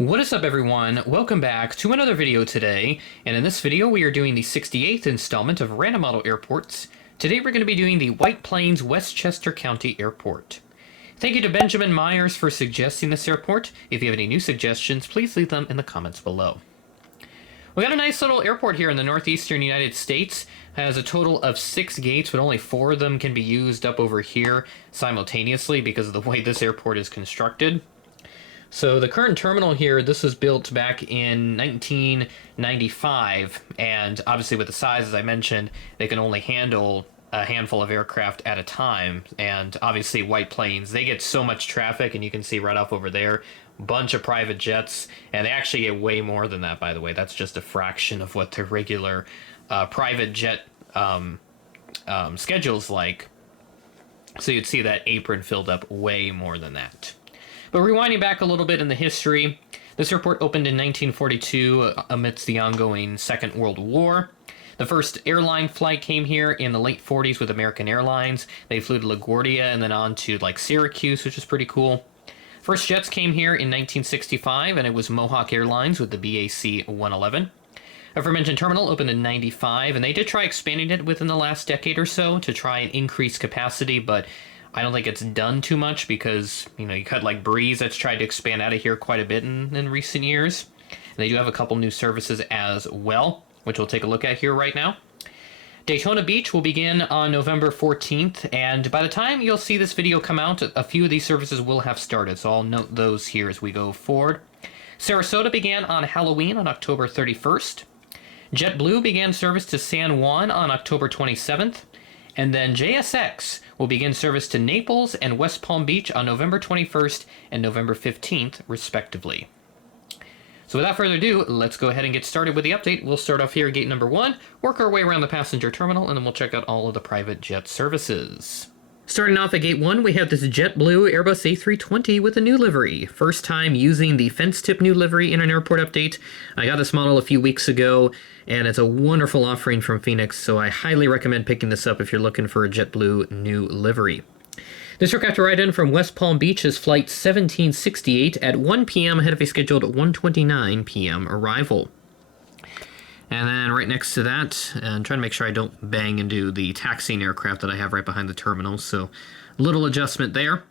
What is up, everyone? Welcome back to another video today, and in this video we are doing the 68th installment of Random Model Airports. Today we're going to be doing the White Plains Westchester County Airport. Thank you to Benjamin Myers for suggesting this airport. If you have any new suggestions, please leave them in the comments below. We got a nice little airport here in the northeastern United States. It has a total of 6 gates, but only 4 of them can be used up over here simultaneously because of the way this airport is constructed. So the current terminal here, this was built back in 1995, and obviously with the size, as I mentioned, they can only handle a handful of aircraft at a time. And obviously White Plains, they get so much traffic, and you can see right off over there, bunch of private jets, and they actually get way more than that, by the way. That's just a fraction of what their regular private jet schedule's like. So you'd see that apron filled up way more than that. But rewinding back a little bit in the history, this airport opened in 1942 amidst the ongoing Second World War. The first airline flight came here in the late 40s with American Airlines. They flew to LaGuardia and then on to like Syracuse, which is pretty cool. First jets came here in 1965, and it was Mohawk Airlines with the BAC 111. Aforementioned terminal opened in 95, and they did try expanding it within the last decade or so to try and increase capacity, but I don't think it's done too much because, you know, you cut like Breeze that's tried to expand out of here quite a bit in recent years. And they do have a couple new services as well, which we'll take a look at here right now. Daytona Beach will begin on November 14th, and by the time you'll see this video come out, a few of these services will have started, so I'll note those here as we go forward. Sarasota began on Halloween on October 31st. JetBlue began service to San Juan on October 27th. And then JSX will begin service to Naples and West Palm Beach on November 21st and November 15th, respectively. So without further ado, let's go ahead and get started with the update. We'll start off here at gate number 1, work our way around the passenger terminal, and then we'll check out all of the private jet services. Starting off at gate 1, we have this JetBlue Airbus A320 with a new livery. First time using the fence tip new livery in an airport update. I got this model a few weeks ago, and it's a wonderful offering from Phoenix, so I highly recommend picking this up if you're looking for a JetBlue new livery. This aircraft arrived in from West Palm Beach is flight 1768 at 1 p.m. ahead of a scheduled 1:29 p.m. arrival. And then right next to that, and trying to make sure I don't bang into the taxiing aircraft that I have right behind the terminal, so little adjustment there.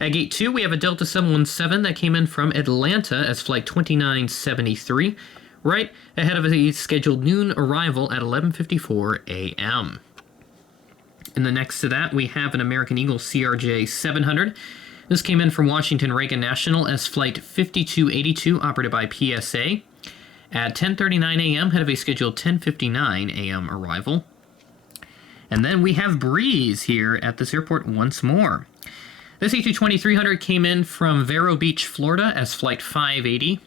At gate 2, we have a Delta 717 that came in from Atlanta as flight 2973, right ahead of a scheduled noon arrival at 11:54 a.m. And then next to that, we have an American Eagle CRJ 700. This came in from Washington Reagan National as flight 5282, operated by PSA. At 10:39 a.m., ahead of a scheduled 10:59 a.m. arrival. And then we have Breeze here at this airport once more. This A220-300 came in from Vero Beach, Florida as flight 580.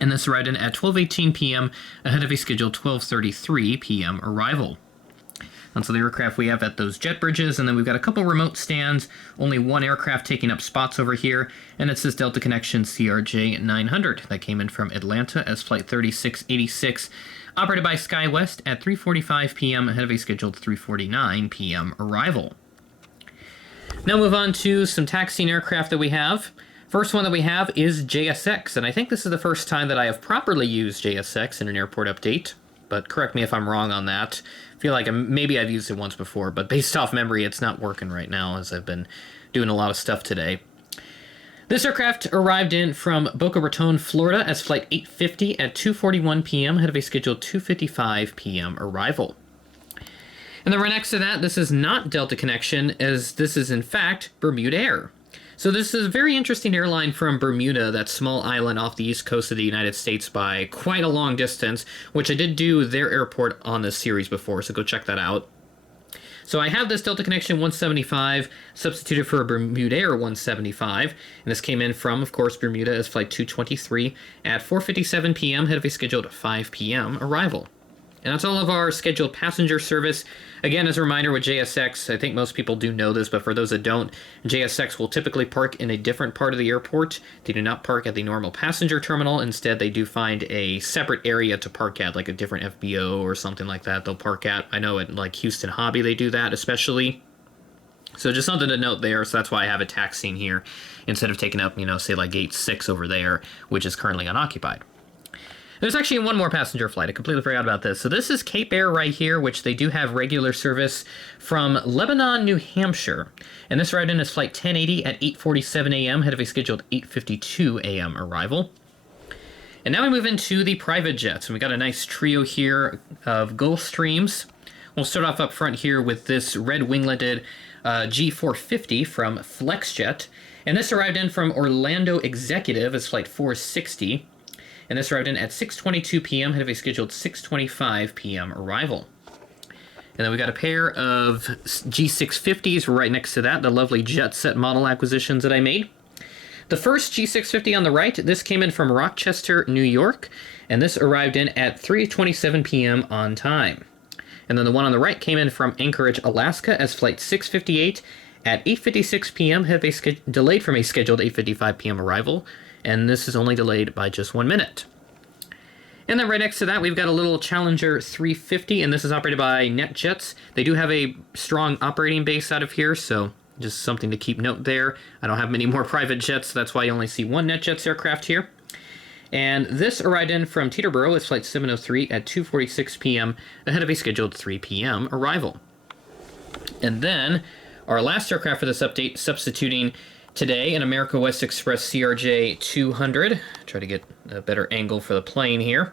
And this arrived in at 12:18 p.m. ahead of a scheduled 12:33 p.m. arrival. And so the aircraft we have at those jet bridges, and then we've got a couple remote stands, only one aircraft taking up spots over here, and it's this Delta Connection CRJ 900 that came in from Atlanta as flight 3686, operated by SkyWest at 3:45 p.m. ahead of a scheduled 3:49 p.m. arrival. Now move on to some taxiing aircraft that we have. First one that we have is JSX, and I think this is the first time that I have properly used JSX in an airport update, but correct me if I'm wrong on that. I feel like maybe I've used it once before, but based off memory, it's not working right now as I've been doing a lot of stuff today. This aircraft arrived in from Boca Raton, Florida as flight 850 at 2:41 p.m. ahead of a scheduled 2:55 p.m. arrival. And then right next to that, this is not Delta Connection, as this is in fact Bermuda Air. So this is a very interesting airline from Bermuda, that small island off the east coast of the United States by quite a long distance, which I did do their airport on this series before, so go check that out. So I have this Delta Connection 175 substituted for a Bermuda Air 175, and this came in from, of course, Bermuda as flight 223 at 4:57 p.m. ahead of a scheduled 5 p.m. arrival. And that's all of our scheduled passenger service. Again, as a reminder with JSX, I think most people do know this, but for those that don't, JSX will typically park in a different part of the airport. They do not park at the normal passenger terminal. Instead, they do find a separate area to park at, like a different FBO or something like that they'll park at. I know at like Houston Hobby they do that especially. So just something to note there. So that's why I have a taxiing here instead of taking up, say like gate 6 over there, which is currently unoccupied. There's actually one more passenger flight. I completely forgot about this. So this is Cape Air right here, which they do have regular service from Lebanon, New Hampshire. And this arrived in as flight 1080 at 8:47 a.m. ahead of a scheduled 8:52 a.m. arrival. And now we move into the private jets. And we got a nice trio here of Gulfstreams. We'll start off up front here with this red wingleted G450 from FlexJet. And this arrived in from Orlando Executive as flight 460. And this arrived in at 6:22 p.m. ahead of a scheduled 6:25 p.m. arrival. And then we got a pair of G650s right next to that, the lovely Jet Set model acquisitions that I made. The first G650 on the right, this came in from Rochester, New York, and this arrived in at 3:27 p.m. on time. And then the one on the right came in from Anchorage, Alaska as flight 658 at 8:56 p.m. had delayed from a scheduled 8:55 p.m. arrival, and this is only delayed by just 1 minute. And then right next to that, we've got a little Challenger 350, and this is operated by NetJets. They do have a strong operating base out of here, so just something to keep note there. I don't have many more private jets, so that's why you only see one NetJets aircraft here. And this arrived in from Teterboro as flight 703 at 2:46 p.m. ahead of a scheduled 3 p.m. arrival. And then our last aircraft for this update, substituting today, an America West Express CRJ 200. Try to get a better angle for the plane here.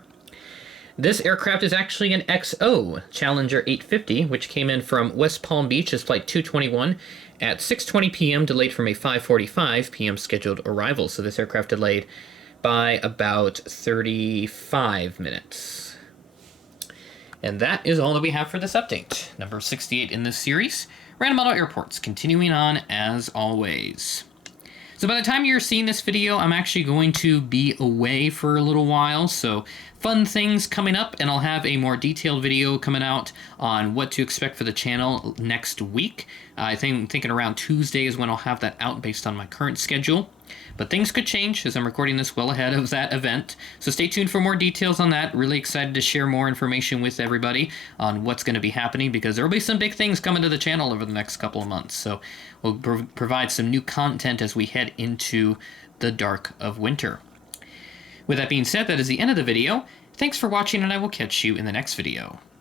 This aircraft is actually an XO Challenger 850, which came in from West Palm Beach as flight 221 at 6:20 p.m., delayed from a 5:45 p.m. scheduled arrival. So this aircraft delayed by about 35 minutes. And that is all that we have for this update. Number 68 in this series, Random Auto Airports, continuing on as always. So by the time you're seeing this video, I'm actually going to be away for a little while, so fun things coming up, and I'll have a more detailed video coming out on what to expect for the channel next week. I'm thinking around Tuesday is when I'll have that out based on my current schedule. But things could change as I'm recording this well ahead of that event. So stay tuned for more details on that. Really excited to share more information with everybody on what's going to be happening, because there will be some big things coming to the channel over the next couple of months. So we'll provide some new content as we head into the dark of winter. With that being said, that is the end of the video. Thanks for watching, and I will catch you in the next video.